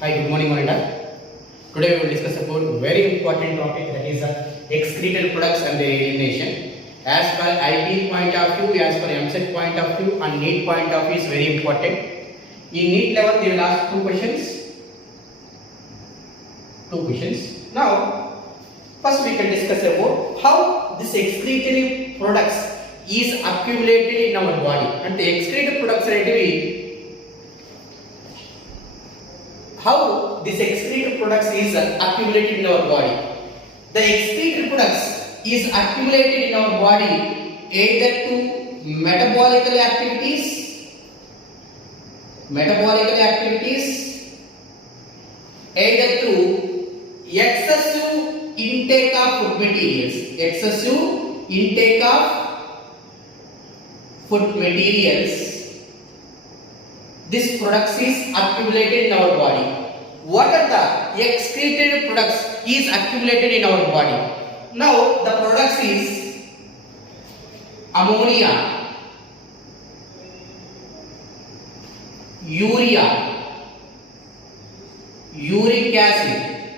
Hi, good morning, Morinda. Today we will discuss about a very important topic, that is excreted products and their elimination. As per IB point of view, as per MSET point of view, and NEET point of view is very important. In NEET level, they will ask two questions. Now, first we can discuss about how this excretory products is accumulated in our body. And the excreted products are how this excreted products is accumulated in our body. The excreted products is accumulated in our body either to metabolical activities, either through excessive intake of food materials. This products is accumulated in our body. What are the excreted products is accumulated in our body? Now the products is ammonia, urea, uric acid,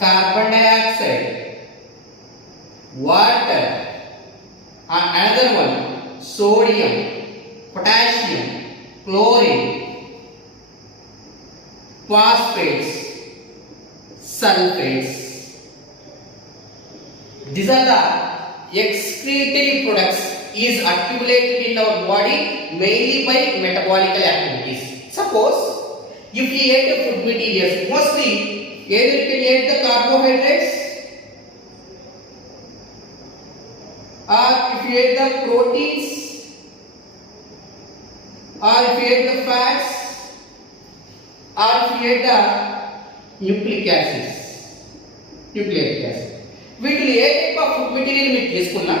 carbon dioxide, water, and another one sodium, potassium, chlorine, phosphates, sulfates. These are the excretory products is accumulated in our body mainly by metabolical activities. Suppose if we ate food materials, mostly either you can eat the carbohydrates, or if you ate the proteins, or if you ate the fats, or if you ate the nucleic acids. వీటిని ఏ type of food material మీరు తీసుకున్నా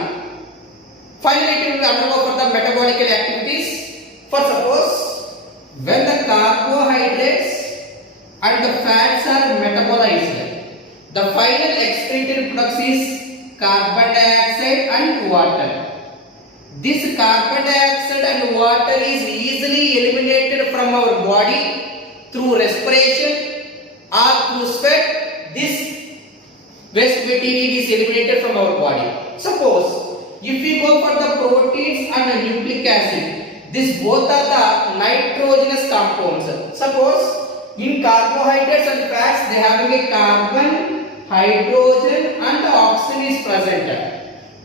final it will undergo for the metabolical activities. For suppose when the carbohydrates and the fats are metabolized, the final excreted products is carbon dioxide and water. This carbon dioxide and water is easily eliminated from our body through respiration or through sweat. This waste material is eliminated from our body. Suppose if we go for the proteins and the nucleic acid, these both are the nitrogenous compounds. Suppose in carbohydrates and fats they having a carbon, hydrogen and oxygen is present.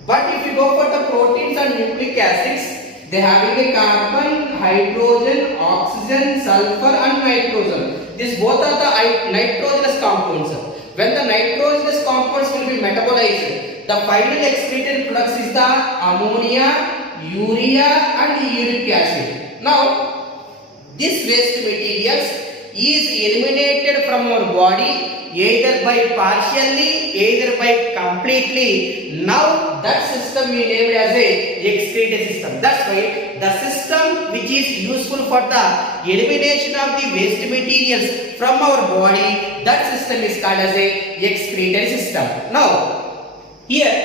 But if you go for the proteins and nucleic acids, they having a carbon, hydrogen, oxygen, sulfur and nitrogen. These both are the nitrogenous compounds. When the nitrogenous compounds will be metabolized, the final excreted products is the ammonia, urea and uric acid. Now, this waste materials is eliminated from our body either by partially, either by completely. Now that system we named as a excreted system. That's why the system which is useful for the elimination of the waste materials from our body, that system is called as a excreted system. Now here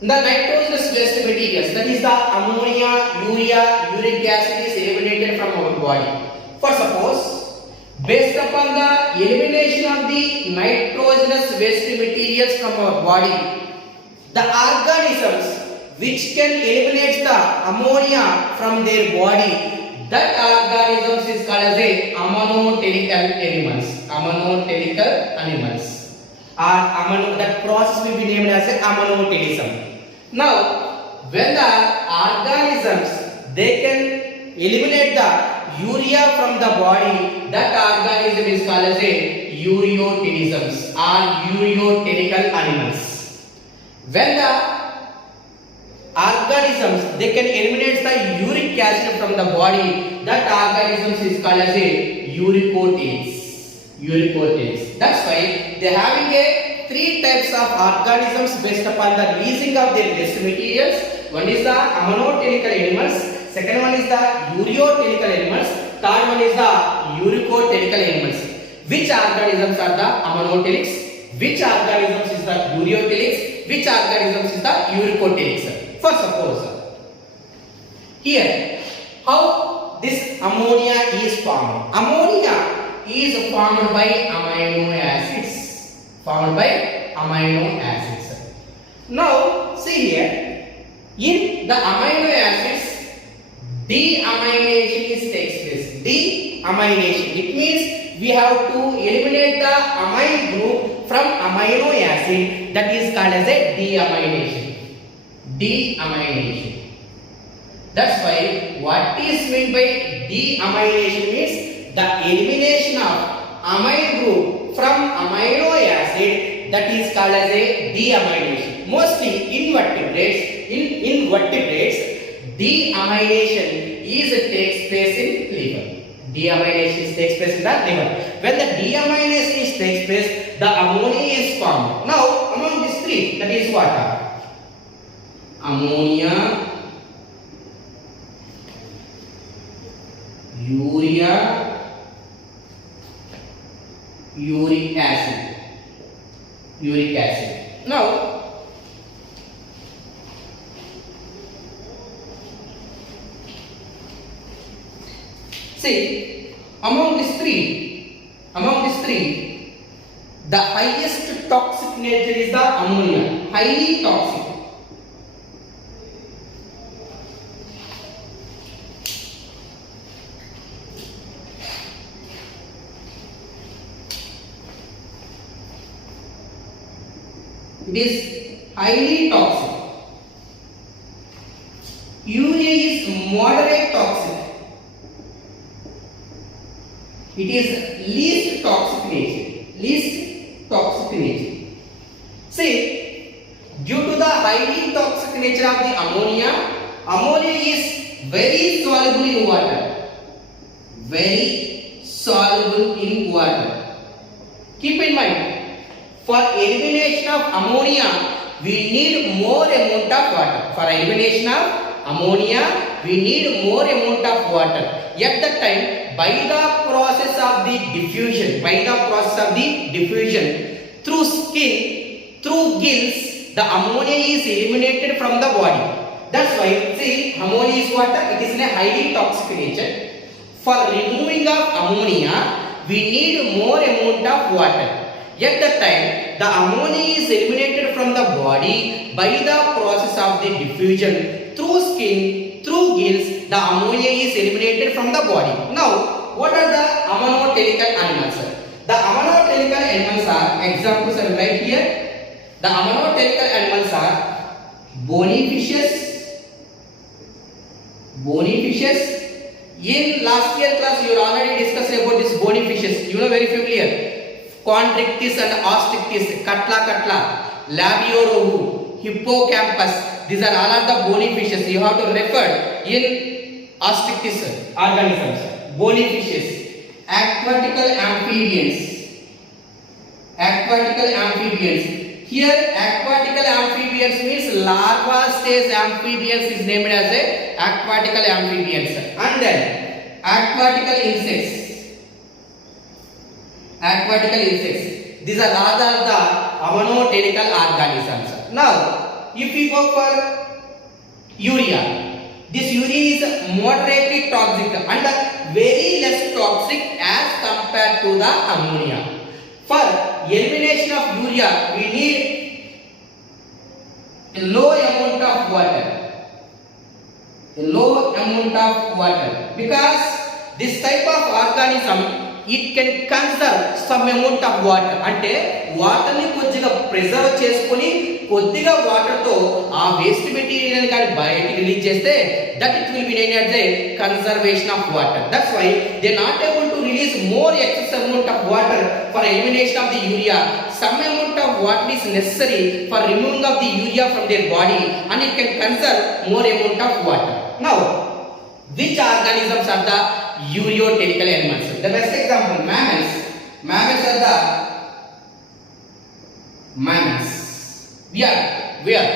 the nitrogenous waste materials, that is the ammonia, urea, uric acid is eliminated from our body. For suppose based upon the elimination of the nitrogenous waste materials from our body, the organisms which can eliminate the ammonia from their body, that organisms is called as a ammonotelical animals. That process will be named as a ammonotelism. Now when the organisms they can eliminate the urea from the body, that organism is called as a ureotelisms or ureotelical animals. When the organisms they can eliminate the uric acid from the body, that organisms is called as a uricoteles. That's why they having a three types of organisms based upon the releasing of their waste materials. One is the ammonotelical animals, second one is the ureotelical animals, third one is the uricotelical animals. Which organisms are the ammonotelics? Which organisms is the ureotelics? Which organisms is the uricotelics? For suppose here how this ammonia is formed. Ammonia is formed by amino acids. Formed by amino acids. Now see here, in the amino acids, deamination takes place. Deamination. It means we have to eliminate the amine group from amino acid. That is called as a deamination. Deamination. That's why what is meant by deamination means the elimination of amine group from amino acid. That is called as a deamination. Mostly in vertebrates, deamination takes place in liver. Deamination takes place in the liver. When the deamination takes place, the ammonia is formed. Now, among these three, that is what? Ammonia, urea, uric acid. Now, see, among these three, the highest toxic nature is the ammonia, highly toxic. It is highly toxic. Urea is moderate toxic. It is least toxic nature. See, due to the highly toxic nature of the ammonia is very soluble in water. Very soluble in water. Keep in mind, for elimination of ammonia, we need more amount of water. For elimination of ammonia, we need more amount of water. At that time, by the process of the diffusion, through skin, through gills, the ammonia is eliminated from the body. That's why, see, ammonia is water. It is in a highly toxic nature. For removing of ammonia, we need more amount of water. At that time, the ammonia is eliminated from the body by the process of the diffusion through skin, through gills. The ammonia is eliminated from the body. Now, what are the ammonotelical animals? The ammonotelical animals are, examples are right here. The ammonotelical animals are bony fishes. In last year class, you already discussed about this bony fishes. You know, very familiar. Chondrichthyes and Ostryctys, Catla, Labiorohu, Hippocampus. These are all of the bony fishes. You have to refer in Ostryctys organisms. Bony fishes. Aquatical amphibians. Here, aquatical amphibians means larva stage amphibians is named as a aquatical amphibians. And then aquatical insects. These are all the ammonotelical organisms. Now, if we go for urea, this urea is moderately toxic and very less toxic as compared to the ammonia. For elimination of urea, we need a low amount of water. Because this type of organism, it can conserve some amount of water. అంటే water ని కొద్దిగా preserve చేసుకొని కొద్దిగా water తో ఆ waste material ని కానీ బయటికి రిలీజ్ చేస్తే that it will be named as a conservation of water. That's why they are not able to release more excess amount of water for elimination of the urea. Some amount of water is necessary for removing of the urea from their body and it can conserve more amount of water. Now, which organisms are the ureotelical animals? The best example, mammals. Mammals are the mammals. We are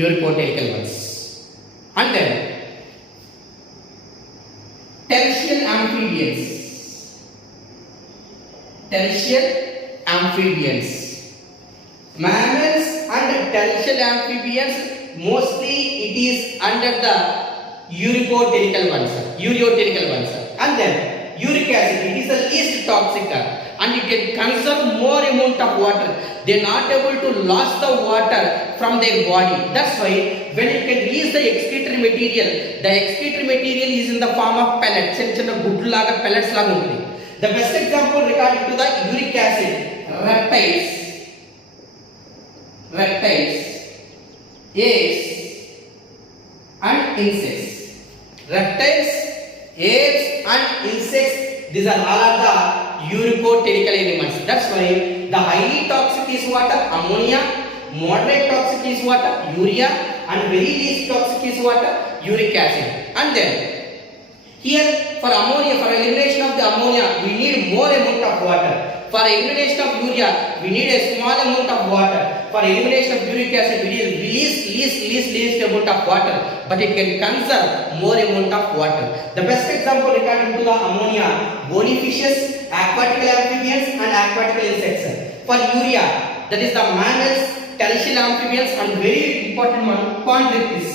ureotelical ones. And then terrestrial amphibians. Mammals and terrestrial amphibians, mostly it is under the urothelial ones, urothelial ones. And then uric acid, it is the least toxic and it can conserve more amount of water. They are not able to lose the water from their body. That's why when it can release the excretory material, the excretory material is in the form of pellets. చిన్న గుడ్లు లాగా pellets లాగా ఉంటుంది. The best example regarding to the uric acid, reptiles, apes and insects. Reptiles, apes and insects, these are all are the urothelial animals. That's why the highly toxic is water, ammonia, moderate toxic is water, urea, and very least toxic is water, uric acid. And then here for ammonia, for elimination of the ammonia, we need more amount of water. For elimination of urea, we need a small amount of water. For elimination of uric acid, we need least amount of water, but it can conserve more amount of water. The best example regarding to the ammonia, bony fishes, aquatic amphibians and aquatic insects. For urea, that is the mammals, terrestrial amphibians and very important one, chondrichthyes.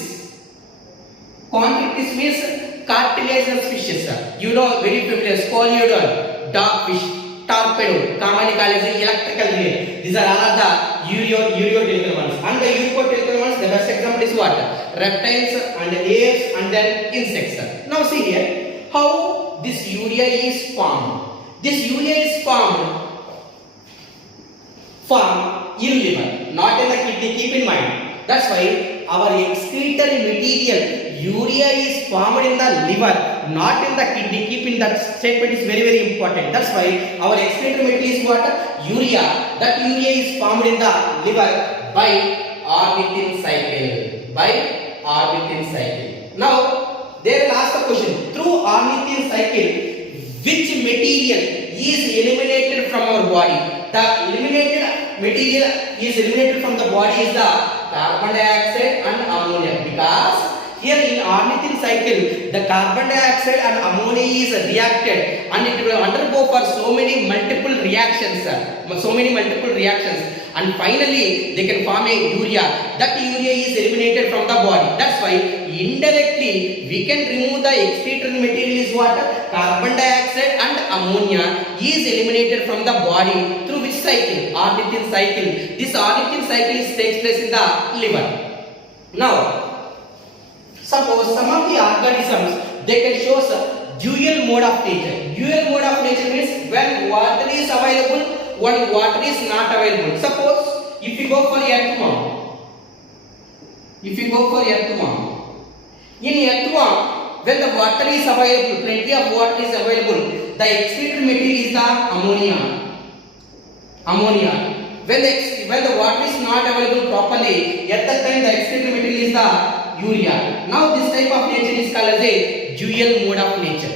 Chondrichthyes means cartilaginous fishes. You know, very familiar, scoliodon, dogfish, torpedo, commonly called as electrical ray. These are all of the urothelial ones. And the urothelial ones, the best example is what? Reptiles and apes and then insects. Now see here, how this urea is formed. This urea is formed in liver, not in the kidney. Keep in mind. That's why our excretory material, urea is formed in the liver, not in the kidney. Keep in that statement is very important. That's why our excretory material is what? Urea. That urea is formed in the liver by ornithine cycle. Now they will ask the question, through ornithine cycle, which material is eliminated from our body? The eliminated material is eliminated from the body is the carbon dioxide and ammonia, because here in ornithine cycle the carbon dioxide and ammonia is reacted and it will undergo for so many multiple reactions and finally they can form a urea. That urea is eliminated from the body. That's why indirectly we can remove the excretory material is what? Carbon dioxide and ammonia is eliminated from the body through which cycle? Ornithine cycle. This ornithine cycle takes place in the liver. Now suppose some of the organisms they can show dual mode of nature. Dual mode of nature means when water is available, when water is not available. Suppose if you go for earthworm, in earthworm, when the water is available, plenty of water is available, the excretory material is the ammonia. When the water is not available properly, at that time the excretory material is the urea. Now this type of nature is called as a dual mode of nature.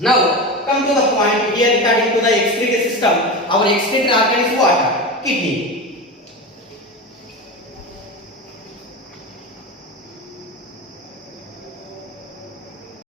Now come to the point here regarding to the excretory system. Our excretory organ is what? Kidney.